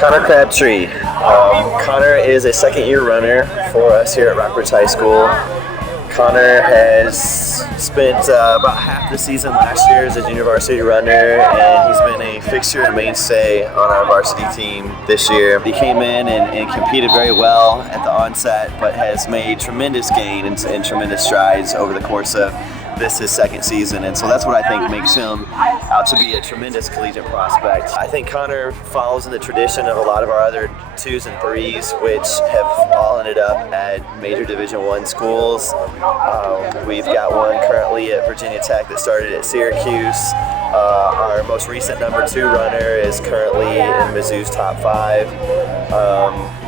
Connor Crabtree. Connor is a second-year runner for us here at Rockbridge High School. Connor has spent about half the season last year as a junior varsity runner, and he's been a fixture and mainstay on our varsity team this year. He came in and competed very well at the onset, but has made tremendous gain and tremendous strides over the course of his second season, and so that's what I think makes him out to be a tremendous collegiate prospect. I think Connor follows in the tradition of a lot of our other 2s and 3s, which have all ended up at major Division I schools. We've got one currently at Virginia Tech that started at Syracuse. Our most recent number 2 runner is currently in Mizzou's top 5.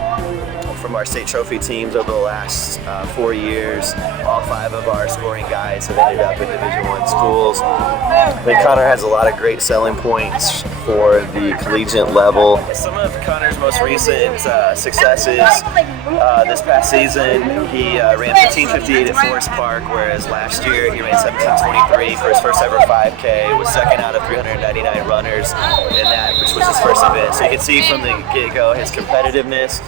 From our state trophy teams over the last 4 years, all 5 of our scoring guys have ended up in Division I schools. I think Connor has a lot of great selling points for the collegiate level. Some of Connor's most recent successes this past season, he ran 15:58 at Forest Park, whereas last year he ran 17:23 for his first ever 5K, was second out of 399 runners in that, which was his first event. So you can see from the get-go his competitiveness.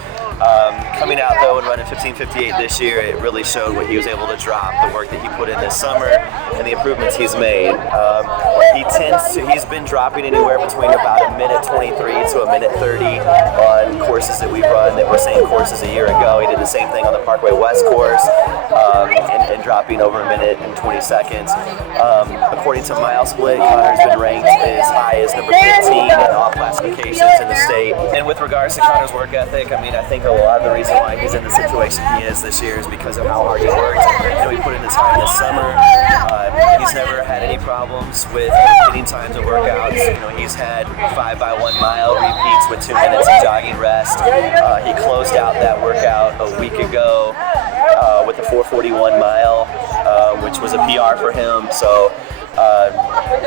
Coming out though and running 15:58 this year, it really showed what he was able to drop, the work that he put in this summer, and the improvements he's made. He's been dropping anywhere between about a minute 23 to a minute 30 on courses that we've run that were same courses a year ago. He did the same thing on the Parkway West course, and dropping over a minute and 20 seconds. According to Mile Split, Connor's been ranked as high as number 15 in all classifications in the state. And with regards to Connor's work ethic, I think a lot of the reason why he's in the situation he is this year is because of how hard he worked. He put in the time this summer. He's never had any problems with hitting times of workouts. He's had 5 by 1 mile repeats with 2 minutes of jogging rest. He closed out that workout a week ago with a 4:41 mile, which was a PR for him. So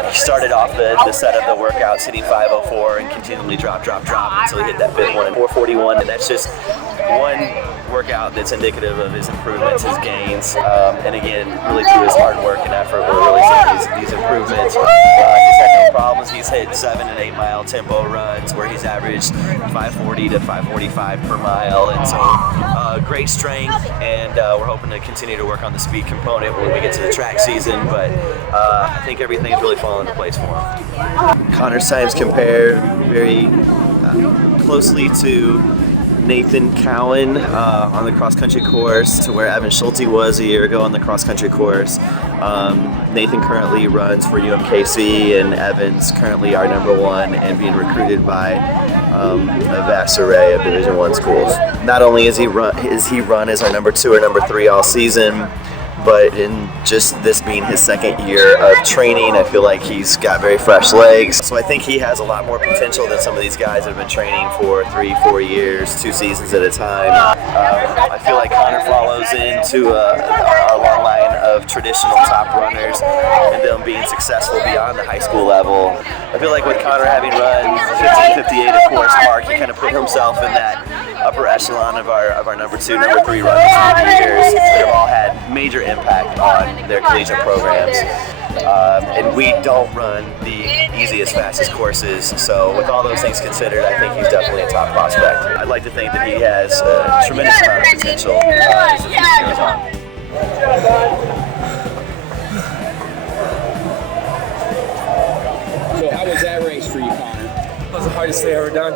he started off the set of the workouts hitting 5:04 and continually drop until he hit that 5th one at 4:41, and that's just one workout that's indicative of his improvements, his gains, and again, really through his hard work and effort, we're really seeing these improvements. He's had no problems. He's hit 7 and 8 mile tempo runs where he's averaged 5:40 to 5:45 per mile, and so great strength, and we're hoping to continue to work on the speed component when we get to the track season, but I think everything is really falling into place for him. Connor's times compare very closely to Nathan Cowan on the cross-country course, to where Evan Schulte was a year ago on the cross-country course. Nathan currently runs for UMKC, and Evan's currently our number 1 and being recruited by a vast array of Division I schools. Not only is he run as our number 2 or number 3 all season, but in just this being his second year of training, I feel like he's got very fresh legs. So I think he has a lot more potential than some of these guys that have been training for 3-4 years, 2 seasons at a time. I feel like Connor follows into our long line of traditional top runners and them being successful beyond the high school level. I feel like with Connor having run 15:58 at Forest Park, he kind of put himself in that upper echelon of our number 2, number 3 runners over the years that have all had major impact on their collegiate programs. And we don't run the easiest, fastest courses, so with all those things considered, I think he's definitely a top prospect. I'd like to think that he has a tremendous amount of potential as the season goes on. So how was that race for you, Connor? That was the hardest thing I've ever done.